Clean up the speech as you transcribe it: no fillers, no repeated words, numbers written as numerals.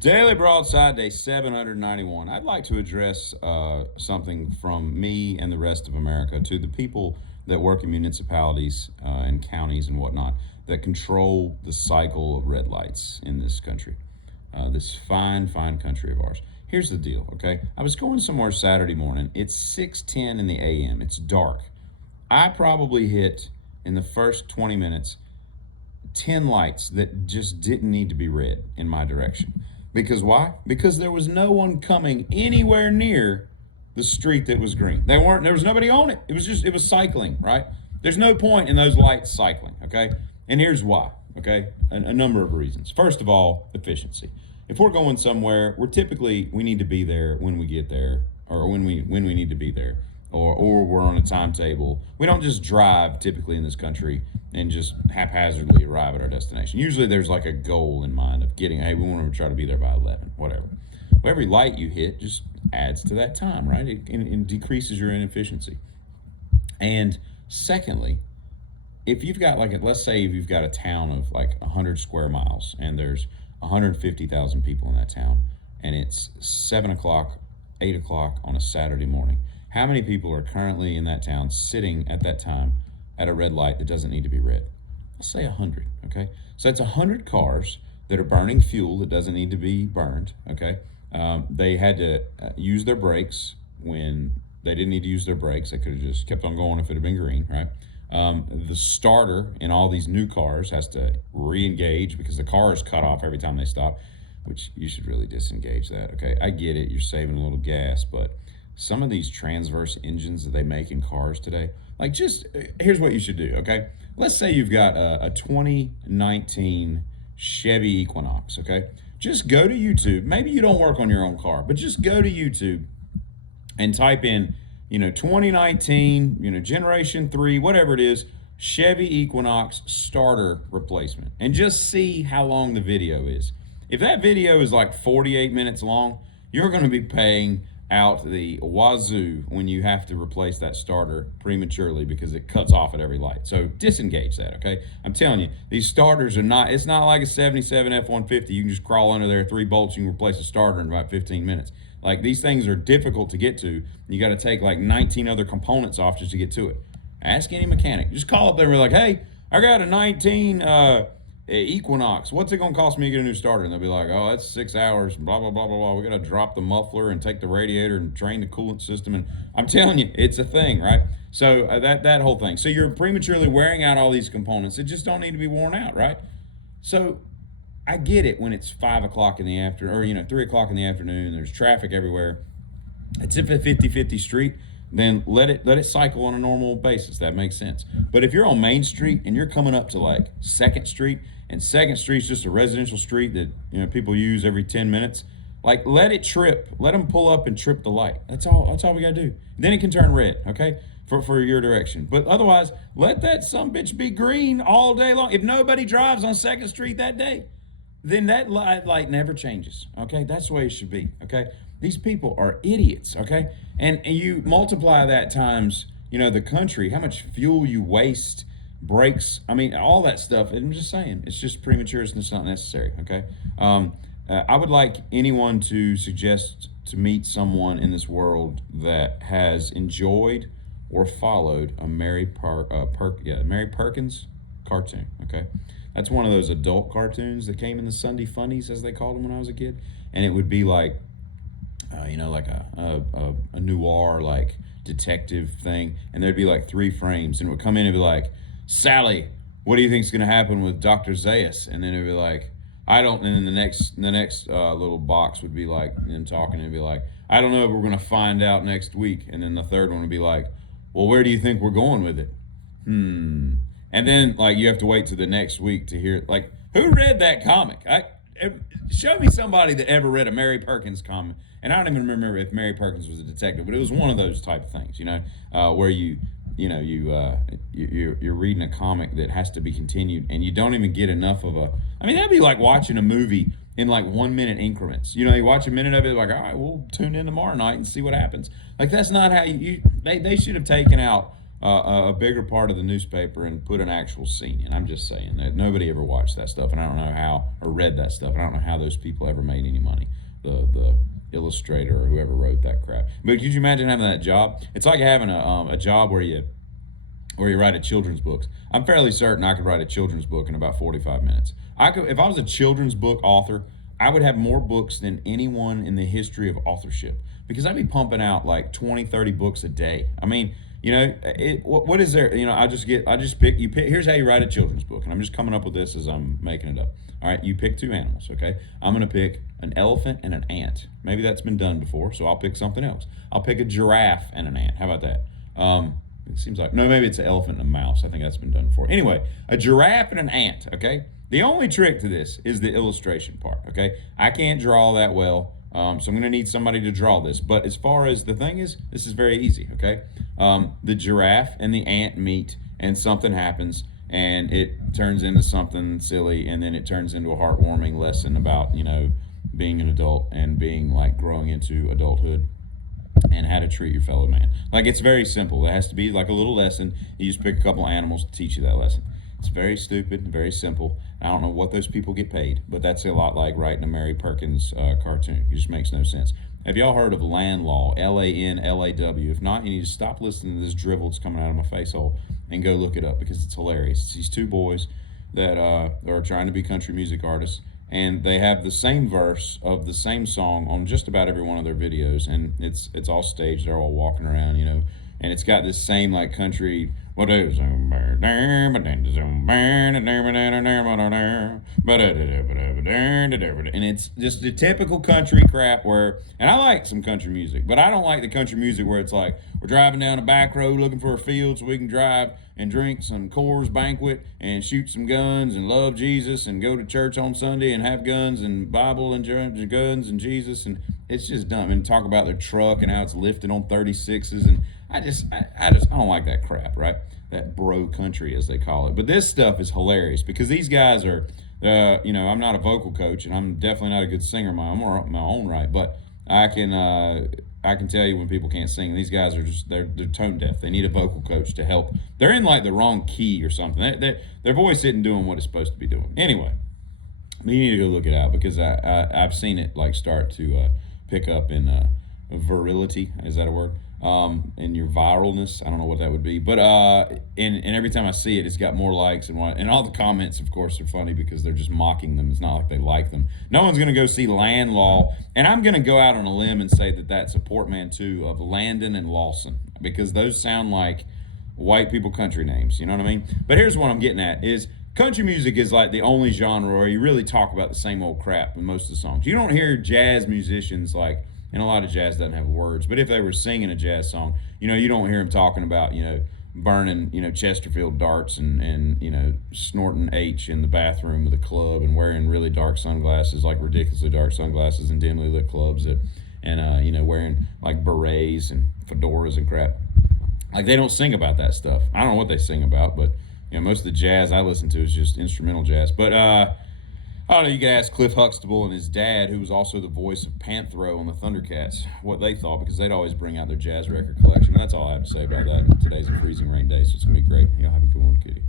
Daily Broadside, day 791. I'd like to address something from me and the rest of America to the people that work in municipalities and counties and whatnot that control the cycle of red lights in this country, this fine, fine country of ours. Here's the deal, okay? I was going somewhere Saturday morning. It's 6:10 in the a.m. It's dark. I probably hit in the first 20 minutes 10 lights that just didn't need to be red in my direction. Because why? Because there was no one coming anywhere near the street that was green. There was nobody on it. It was cycling, right? There's no point in those lights cycling, okay? And here's why, okay? A number of reasons. First of all, efficiency. If we're going somewhere, we need to be there when we get there, or when we need to be there, or we're on a timetable. We don't just drive typically in this country and just haphazardly arrive at our destination. Usually there's like a goal in mind of getting, hey, we want to try to be there by 11, whatever. Well, every light you hit just adds to that time, right? It decreases your inefficiency. And secondly, if you've got let's say if you've got a town of like 100 square miles and there's 150,000 people in that town, and it's 7 o'clock, 8 o'clock on a Saturday morning, how many people are currently in that town sitting at that time at a red light that doesn't need to be red? Let's say 100, okay? So that's 100 cars that are burning fuel that doesn't need to be burned, okay? They had to use their brakes when they didn't need to use their brakes. They could have just kept on going if it had been green, right? The starter in all these new cars has to re-engage because the car is cut off every time they stop, which you should really disengage that, okay? I get it, you're saving a little gas, but some of these transverse engines that they make in cars today, here's what you should do, okay? Let's say you've got a 2019 Chevy Equinox, okay? Just go to YouTube. Maybe you don't work on your own car, but just go to YouTube and type in, 2019, Generation 3, whatever it is, Chevy Equinox starter replacement, and just see how long the video is. If that video is like 48 minutes long, you're going to be paying out the wazoo when you have to replace that starter prematurely because it cuts off at every light. So disengage that, okay? I'm telling you, these starters it's not like a 77 F-150. You can just crawl under there, 3 bolts, you can replace a starter in about 15 minutes. Like, these things are difficult to get to. You got to take like 19 other components off just to get to it. Ask any mechanic. Just call up there and be like, hey, I got a 19 Equinox. What's it going to cost me to get a new starter? And they'll be like, oh, that's 6 hours, blah, blah, blah, blah, blah. We got to drop the muffler and take the radiator and drain the coolant system. And I'm telling you, it's a thing, right? So that whole thing. So you're prematurely wearing out all these components that just don't need to be worn out, right? So I get it when it's 5 o'clock in the afternoon, or 3 o'clock in the afternoon, there's traffic everywhere. It's if a 50-50 street, then let it cycle on a normal basis. That makes sense. But if you're on Main Street and you're coming up to like 2nd Street, and 2nd Street's just a residential street that people use every 10 minutes, like, let it trip. Let them pull up and trip the light. That's all we gotta do. Then it can turn red, okay? For your direction. But otherwise, let that sumbitch be green all day long. If nobody drives on 2nd Street that day, then that light never changes, okay? That's the way it should be, okay? These people are idiots, okay? And you multiply that times, the country, how much fuel you waste, brakes, all that stuff. I'm just saying, it's just premature, it's not necessary, okay? I would like anyone to suggest to meet someone in this world that has enjoyed or followed a Mary Perkins cartoon, okay? That's one of those adult cartoons that came in the Sunday Funnies, as they called them when I was a kid. And it would be like, like a noir, like, detective thing. And there'd be like 3 frames. And it would come in and be like, Sally, what do you think's going to happen with Dr. Zaius? And then it'd be like, I don't. And then the next little box would be like them talking. And it'd be like, I don't know, but we're going to find out next week. And then the third one would be like, well, where do you think we're going with it? And then, like, you have to wait till the next week to hear, like, who read that comic? Show me somebody that ever read a Mary Perkins comic. And I don't even remember if Mary Perkins was a detective, but it was one of those type of things, where you're reading a comic that has to be continued, and you don't even get enough of that'd be like watching a movie in like 1 minute increments. You watch a minute of it, like, all right, we'll tune in tomorrow night and see what happens. Like, that's not how they should have taken out a bigger part of the newspaper and put an actual scene in. I'm just saying that nobody ever watched that stuff, and I don't know how, or read that stuff, and I don't know how those people ever made any money. The illustrator or whoever wrote that crap. But could you imagine having that job? It's like having a job where you write a children's books. I'm fairly certain I could write a children's book in about 45 minutes. I could, if I was a children's book author, I would have more books than anyone in the history of authorship, because I'd be pumping out like 20, 30 books a day. I mean, what is there? I just pick. Here's how you write a children's book, and I'm just coming up with this as I'm making it up. All right, you pick two animals. Okay, I'm gonna pick an elephant and an ant. Maybe that's been done before, so I'll pick something else. I'll pick a giraffe and an ant. How about that? It seems like, no, maybe it's an elephant and a mouse. I think that's been done before. Anyway, a giraffe and an ant. Okay, the only trick to this is the illustration part. Okay, I can't draw that well. So I'm going to need somebody to draw this. But as far as the thing is, this is very easy, okay? The giraffe and the ant meet, and something happens, and it turns into something silly, and then it turns into a heartwarming lesson about, being an adult and being like growing into adulthood and how to treat your fellow man. Like, it's very simple. It has to be like a little lesson. You just pick a couple of animals to teach you that lesson. It's very stupid, very simple. I don't know what those people get paid, but that's a lot like writing a Mary Perkins cartoon. It just makes no sense. Have y'all heard of land law? LANLAW. If not, you need to stop listening to this drivel that's coming out of my face hole and go look it up, because it's hilarious. It's these two boys that are trying to be country music artists, and they have the same verse of the same song on just about every one of their videos, and it's all staged. They're all walking around, and it's got this same like country. And it's just the typical country crap and I like some country music, but I don't like the country music where it's like, we're driving down a back road looking for a field so we can drive and drink some Coors Banquet and shoot some guns and love Jesus and go to church on Sunday and have guns and Bible and guns and Jesus, and it's just dumb. And talk about their truck and how it's lifted on 36s, and I don't like that crap, right? That bro country, as they call it. But this stuff is hilarious because these guys are, I'm not a vocal coach, and I'm definitely not a good singer my own right, but I can tell you when people can't sing. These guys are just they're tone deaf. They need a vocal coach to help. They're in like the wrong key or something. Their voice isn't doing what it's supposed to be doing. Anyway, you need to go look it out, because I've seen it like start to pick up in virility. Is that a word? And your viralness. I don't know what that would be, but and every time I see it, it's got more likes, and all the comments, of course, are funny because they're just mocking them. It's not like they like them. No one's gonna go see Land Law, and I'm gonna go out on a limb and say that that's a portmanteau of Landon and Lawson, because those sound like white people country names. You know what I mean? But here's what I'm getting at is, country music is like the only genre where you really talk about the same old crap in most of the songs. You don't hear jazz musicians like, and a lot of jazz doesn't have words, but if they were singing a jazz song, you don't hear them talking about, burning, Chesterfield darts and snorting H in the bathroom of the club and wearing really dark sunglasses, like ridiculously dark sunglasses in dimly lit clubs and wearing like berets and fedoras and crap. Like, they don't sing about that stuff. I don't know what they sing about, but most of the jazz I listen to is just instrumental jazz. But I don't know, you could ask Cliff Huxtable and his dad, who was also the voice of Panthro on the Thundercats, what they thought, because they'd always bring out their jazz record collection. And that's all I have to say about that. Today's a freezing rain day, so it's going to be great. Y'all have a good one, Kitty.